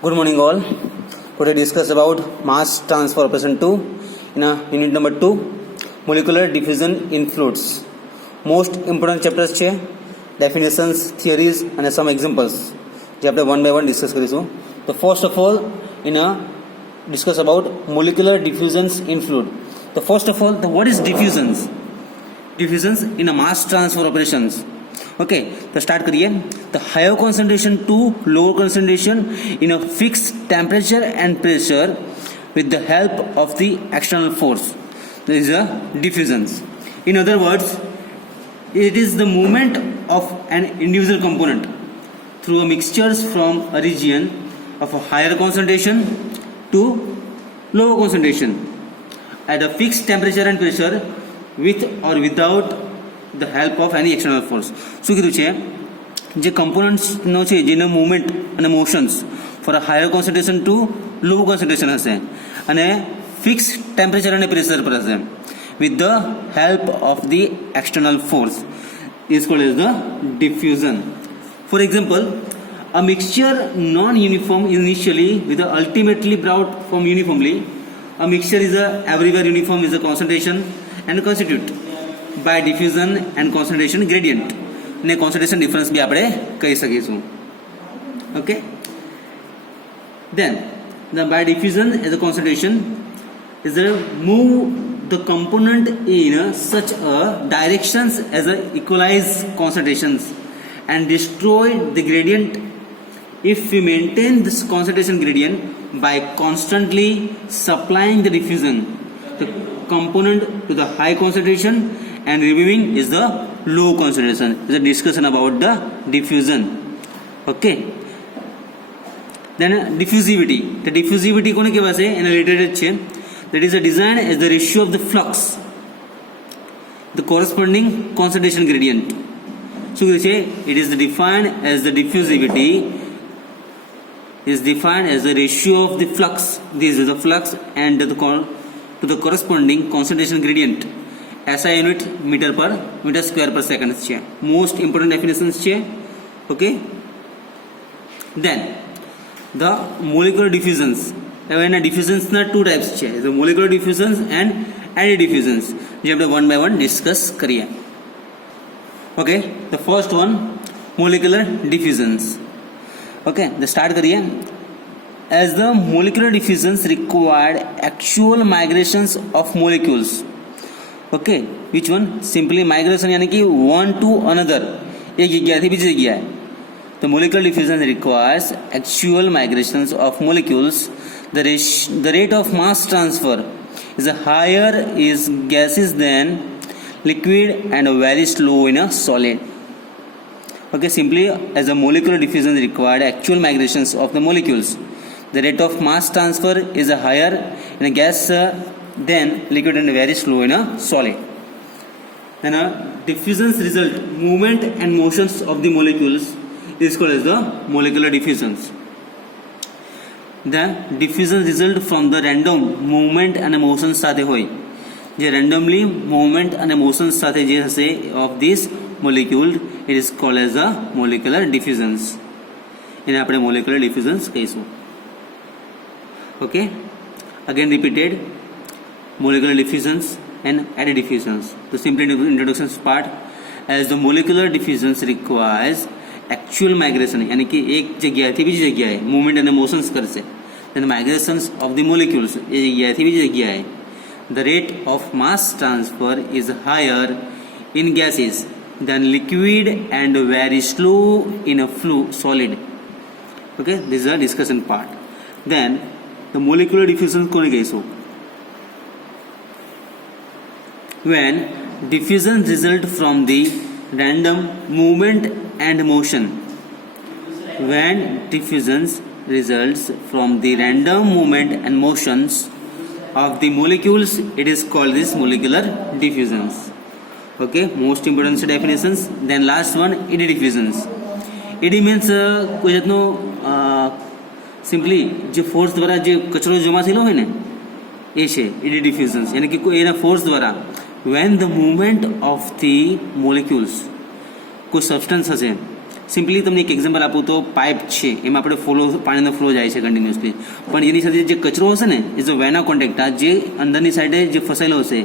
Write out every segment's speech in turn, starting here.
Good morning all. Today discuss about mass transfer operation 2 in unit number 2 molecular diffusion in fluids. Most important chapters છે definitions, theories and some examples જે આપણે one by one discuss કરીશું. So first of all discuss about molecular diffusions in fluid. So first of all, what is diffusions? Diffusions in a mass transfer operations. Okay, तो start करिए. The higher concentration to lower concentration in a fixed temperature and pressure with the help of the external force. This is a diffusions. In other words, it is the movement of an individual component through mixtures from a region of a higher concentration to lower concentration at a fixed temperature and pressure with or without the help of any external force. શું કીધું છે? જે કમ્પોનન્ટ્સનો છે જેનો movement અને motions for a higher concentration to low concentration હશે અને fix temperature અને પ્રેશર પર હશે with the help of the external force is called as the diffusion. For example, a mixture non-uniform initially with the ultimately brought form uniformly. A mixture is everywhere uniform is the concentration and constitute by diffusion and concentration gradient ને concentration difference બી આપણે કહી શકીશું. Okay, then by diffusion as a concentration is a move the component in such a directions as a equalize concentrations and destroy the gradient if we maintain this concentration gradient by constantly supplying the diffusion the component to the high concentration and removing is the low concentration. Is a discussion about the diffusion. Okay, then diffusivity. The diffusivity કોને કહેવાશે? એના related છે. That is a design as the ratio of the flux the corresponding concentration gradient. So it is defined as the diffusivity is defined as the ratio of the flux. This is the flux and to the corresponding concentration gradient. SI unit meter square per second છે. Most important definitions છે. Okay, then the molecular diffusions. હવે એના ડિફ્યુઝન્સના two types છે, the molecular diffusions and eddy diffusions, જે આપણે one by one discuss કરીએ. Okay, the first one molecular diffusions. Okay, the start करिए. As the molecular diffusions required actual migrations of molecules. Okay, which one? Simply migration यानी कि one to another, एक जगह से दूसरी जगह. The molecular diffusion requires actual migrations of molecules. The rate of mass transfer is higher in gases than liquid and very slow in a solid. Okay, simply as the molecular diffusion required actual migrations of the molecules, the rate of mass transfer is higher in a gas than liquid and very slow in a solid. Then diffusions result movement and motions of the molecules is called as the molecular diffusions. The diffusion result from the random movement and motions સાથે હોય, જે randomly movement and motions સાથે જે હશે of this molecule, it is called as the molecular diffusions. એને આપણે molecular diffusions કહીશું. Okay, again repeated, molecular diffusions and eddy diffusions. The simple introduction part, as the molecular diffusions requires actual migration, यानी कि एक जगह थी बीजी जगह है मूवमेंट एंड मोशंस करसे, then migrations of the molecules एक जगह थी बीजी जगह है. The rate of mass transfer is higher in gases than liquid and very slow in a solid. Okay, this is a discussion part. Then the molecular diffusion કોને કહીશું? When diffusion result from the random movement and motion. When diffusions results from the random movement and motions of the molecules, it is called this molecular diffusions. Okay, most important definitions. Then last one, eddy diffusions. Eddy means કોઈ જાતનો simply જે force દ્વારા જે કચરો જમા થયેલો હોય ને એ છે eddy diffusions, यानी कि એના ફોર્સ દ્વારા when the movement of the molecules, કોઈ સબસ્ટન્સ હશે સિમ્પલી તમને એક એક્ઝામ્પલ આપું તો પાઇપ છે, એમાં આપણે પાણીનો ફ્લો જાય છે કન્ટિન્યુઅસલી, પણ એની સાથે જે કચરો હશે ને એ જો વેના કોન્ટેક્ટ જે અંદરની સાઈડે જે ફસાયેલો હશે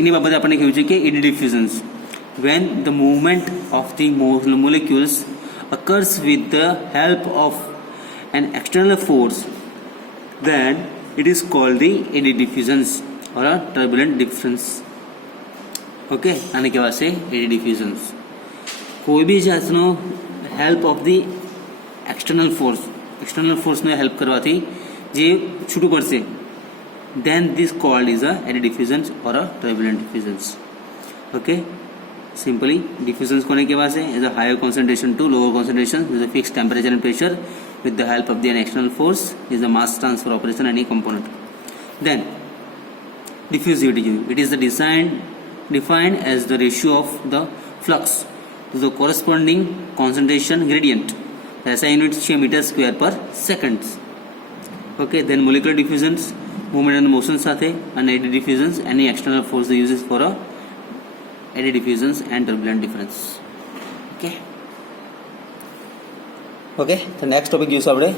એની બાબતે આપણને કહ્યું છે કે eddy diffusions. When the movement of the molecules occurs with the help of an external force, then it is called the eddy diffusions or a turbulent difference. Okay, આને કહેવાશે એડી ડિફ્યુઝન્સ. કોઈ બી જાતનો હેલ્પ ઓફ ધી એક્સટર્નલ ફોર્સનો help કરવાથી જે છૂટું પડશે, then this called is a eddy diffusions or a turbulent diffusions. Okay, simply diffusions કોને કહેવાશે? is a higher concentration to lower concentration with a fixed temperature and pressure with the help of the external force is a mass transfer operation any component. Then diffusivity, it is the defined as the ratio of the flux to the corresponding concentration gradient. SI units છે meter square per second. Okay, then molecular diffusions, movement and motion સાથે, અને eddy diffusions any external force uses for a eddy diffusions and turbulent difference. Okay, તો next topic જોઈશું આપણે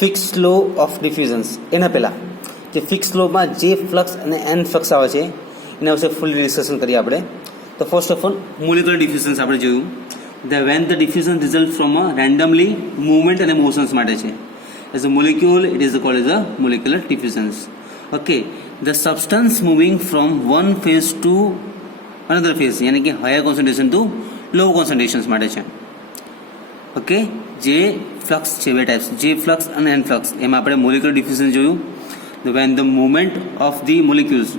fixed law of ડિફ્યુઝન્સ. એના પહેલા જે fix લોમાં જે flux અને એન ફ્લક્સ આવે છે એના વિશે ફૂલ ડિસ્કશન કરીએ આપણે. તો first of all molecular diffusions આપણે જોયું. When the diffusion result from a randomly movement અને મોશન્સ માટે છે. As a molecule it is called as a molecular diffusions. Okay, the substance moving from one phase to another phase, યાની કે higher concentration to low concentrations માટે છે. Okay, જે flux છે બે ટાઈપ્સ, જે ફ્લક્સ અને એન ફ્લક્સ, એમાં આપણે મોલિક્યુલર ડિફ્યુઝન જોયું. When the movement of the molecules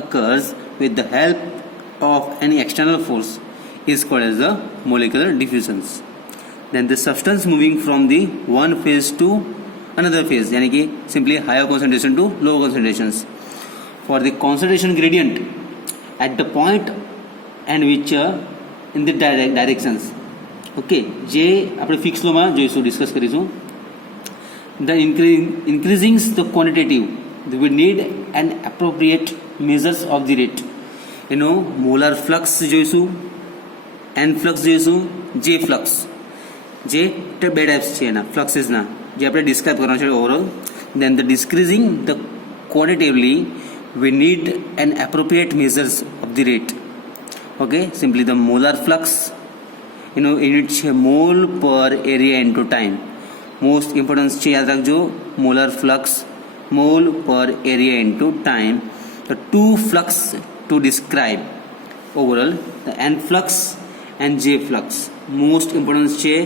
occurs with the help of any external force is called as the molecular diffusions. Then the substance moving from the one phase to another phase, yani ki simply higher concentration to lower concentrations. For the concentration gradient at the point and which in the directions. Okay, જે આપણે fix લોમાં જોઈશું, discuss કરીશું. The increasing the quantitative, we need an appropriate measures of the rate. એનો molar flux જોઈશું, N flux જોઈશું, જે flux, જે બે ટાઈપ્સ છે એના ફ્લક્સીસના, જે આપણે ડિસ્ક્રાઇબ કરવાના છે overall. Then the decreasing the quantitatively we need an appropriate measures of the rate. Okay, simply the molar flux, unit છે mole per area into time. Most importance છે, યાદ રાખજો, molar flux mall per area into time. The two flux to describe overall the n flux and j flux. Most important છે,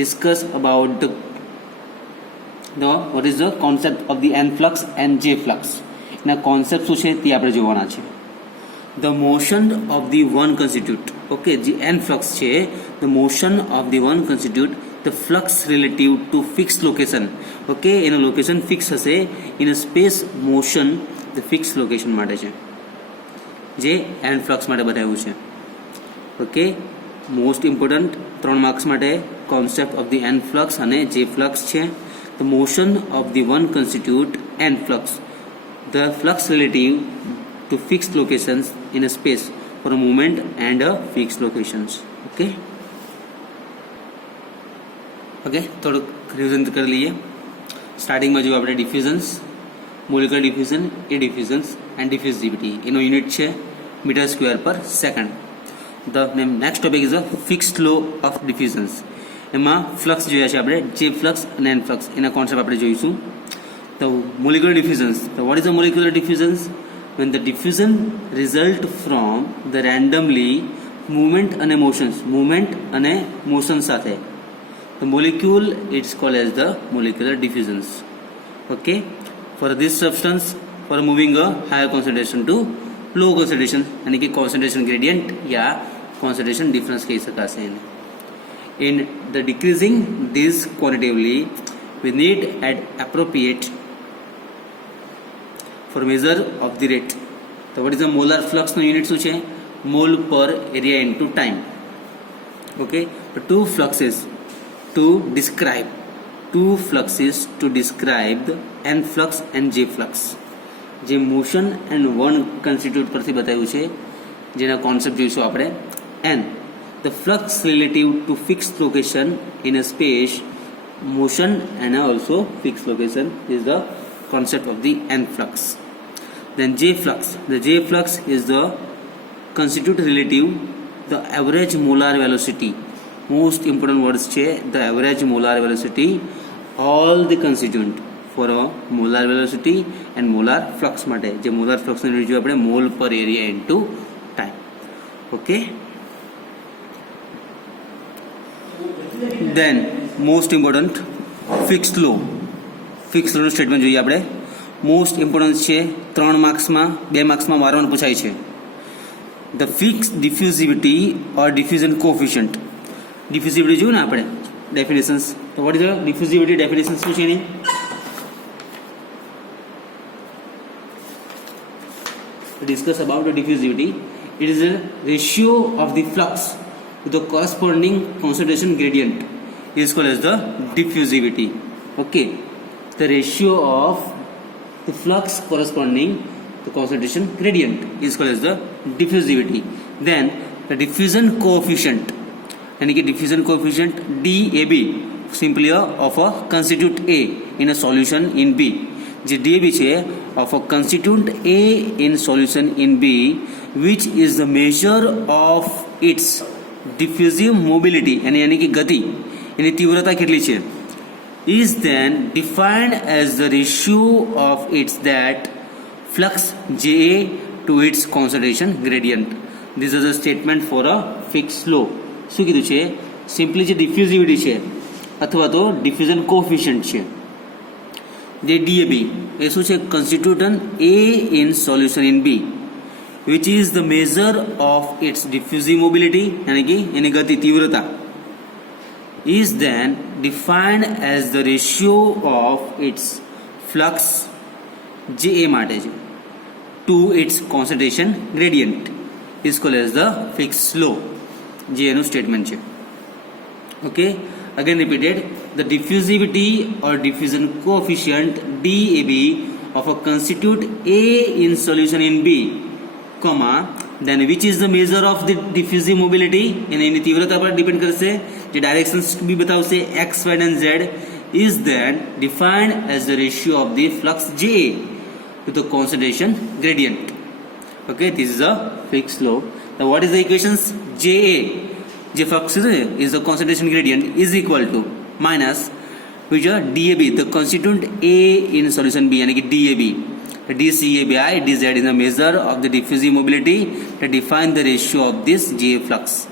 discuss about the what is the concept of the n flux and j flux. ના concept શું છે તે આપણે જોવાના છે. The motion of the one constitute, okay, જે n flux છે, the motion of the one constitute the flux relative to fixed location. Okay, એનો લોકેશન ફિક્સ હશે, in a space motion the fixed location માટે છે, જે n flux માટે બતાવ્યું છે. ઓકે, મોસ્ટ ઇમ્પોર્ટન્ટ 3 માર્ક્સ માટે concept of the n flux અને j flux છે. The motion of the one constitute n flux, the flux relative to fixed locations in a space for a movement and a fixed locations. Okay, થોડુંક revision કરી લઈએ. સ્ટાર્ટિંગમાં જો આપણે diffusions, molecular diffusion, એ diffusions and diffusivity, એનો unit છે metre square પર second. The next topic is a fixed law of diffusions. એમાં ફ્લક્સ જોયા છે આપણે, જે ફ્લક્સ અને એન ફ્લક્સ, એના કોન્સેપ્ટ આપણે જોઈશું. તો મોલિક્યુલર ડિફ્યુઝન્સ, તો what is a molecular diffusions? When the diffusion result from the randomly movement અને મોશન સાથે, the molecule it's called as the molecular diffusions. Okay, for this substance for moving a higher concentration to low concentration, यानी कि concentration gradient या concentration difference कही शकाશે એને. In the decreasing this quantitatively we need an appropriate for measure of the rate. So what is the molar flux નો unit શું છે? Mole per area into time. Okay, two fluxes to describe the n flux and j flux, જે motion and one constitute પરથી બતાવ્યું છે, જેના concept જોઈશું આપણે. n the flux relative to fixed location in a space, motion and also fixed location is the concept of the n flux. Then J flux. The J flux is the constitute relative the average molar velocity. Most important words છે the average molar velocity, all the constituent for a molar velocity and molar flux માટે જે molar flux ને જોયું આપણે mole per area into time. Okay. Then most important fixed law. Fixed law statement જોઈએ આપણે. Most important છે 3 માર્ક્સમાં 2 માર્ક્સમાં વારંવાર પૂછાય છે. The fixed diffusivity or diffusion coefficient. Diffusivity જોયું ને આપણે definitions. So what is the diffusivity definition? શું છે એની? Discuss about the diffusivity. It is a ratio of the flux with the corresponding concentration gradient is called as the diffusivity. Okay, the ratio of the flux corresponding to concentration gradient is called as the diffusivity. Then the diffusion coefficient, यानी कि diffusion coefficient DAB, simply of a constituent A in a solution in B. જે DAB છે of a constituent A in solution in B, which is the measure of its diffusive mobility, यानी कि गति यानी तीव्रता કેટલી છે, is then defined as the ratio of its that flux JA to its concentration gradient. This is a statement for a fixed law. શું કીધું છે? સિમ્પલી જે ડિફ્યુઝિવિટી છે અથવા તો ડિફ્યુઝન કોફિશિયન્ટ છે જે DAB એ શું છે? constituent A in solution in B, which is the measure of its diffusive mobility, यानी कि यानी गति तीव्रता, is then defined as the ratio of its flux JA માટે છે to its concentration gradient is called as the fixed law. જે એનું statement છે. Okay, again repeated, the diffusivity or diffusion coefficient DAB of a constituent A in solution in B, comma, then which is the measure of the diffusive mobility, એની તીવ્રતા પર depend કરશે, જે directions બી બતાવશે x, y and z, is then defined as the ratio of the flux JA to the concentration gradient. Okay, this is a fixed law. Now what is the equations? JA, જે flux is the concentration gradient, is equal to minus which are DAB, the constituent A in solution B, यानी कि DAB, dCA by dZ is the measure of the diffusive mobility to define the ratio of this JA flux.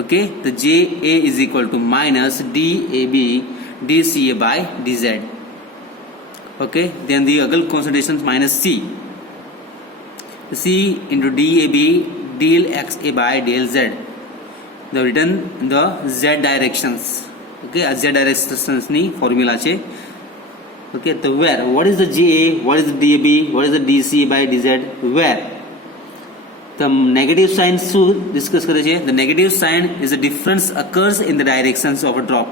Okay, the JA is equal to minus DAB dCA by dZ. Okay, then the other concentrations minus C into DAB del XA by del Z. The written in the Z directions. Okay, Z directions ni formula છે. Okay, the where, what is the JA, what is the DAB, what is the DC by DZ, where the negative sign શું discuss કરે છે? The negative sign is the difference occurs in the directions of a drop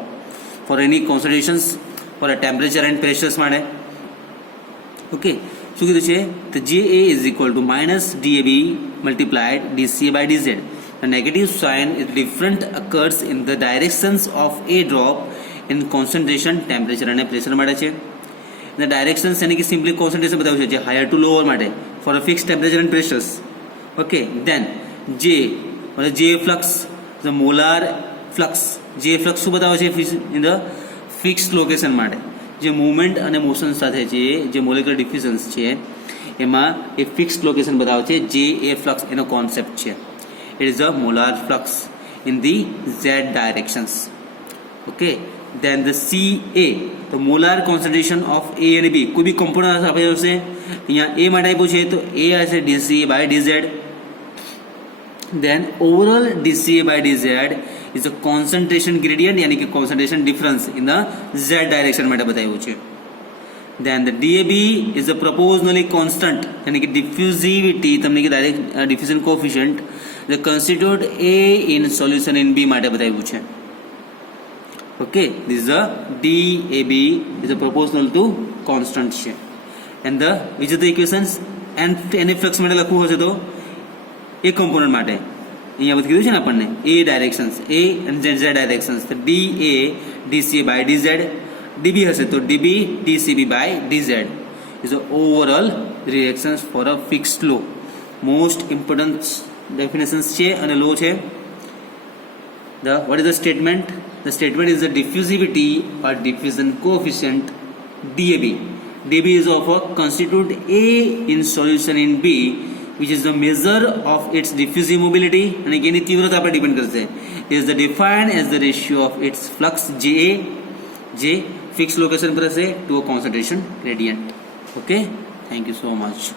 for any concentrations for a temperature and pressures માટે. Okay, શું કીધું છે? The JA is equal to minus DAB multiplied DCA by DZ. The negative sign is different occurs in the directions of a drop in concentration, temperature and pressure માટે છે. The directions यानी कि simply concentration बताવ્યું છે, જે higher to lower માટે for a fixed temperature and pressures. Okay, then J or J flux, the molar flux. J flux શું બતાવે છે? in the fixed location માટે, જે મૂવમેન્ટ અને મોશન સાથે જે મોલેક્યુલર ડિફ્યુઝન્સ છે એમાં એ ફિક્સ્ડ લોકેશન બતાવે છે. જે એ ફ્લક્સ એનો કોન્સેપ્ટ છે. It is a molar flux in the Z directions. Okay, then the CA, the molar concentration of A અને B. કોઈ બી કમ્પોનન્ટ આપેલો હશે, અહીંયા A માટે આપ્યું છે તો A હશે DCA by DZ. Then overall DCA by DZ is a concentration gradient, यानी कि concentration difference in the Z direction માટે બતાવ્યું છે. Then the DAB is a proportionally constant, यानी कि diffusivity તમને કે direct diffusion coefficient the constituent A in solution in B માટે બતાવ્યું છે. Okay, this is a DAB is a proportional to constant છે. And the which is the equations, and any flux માટે લખવું હશે તો એક કમ્પોનન્ટ માટે અહીંયા બધું કીધું છે ને આપણને એ ડાયરેક્શન્સ એ અને ઝેડ ડાયરેક્શન્સ, તો D A DC by DZ, DB હશે તો DB DCB by DZ is a overall reactions for a fixed low. Most important definitions છે અને લો છે. What is the statement? The statement is the diffusivity or diffusion coefficient DAB. DAB is of a constitute A in solution in B, which is the measure of its diffusive mobility and again तीव्रता पर depend करते हैं. Is the defined as the ratio of its flux JA, J fixed location पर से to a concentration gradient. Okay, thank you so much.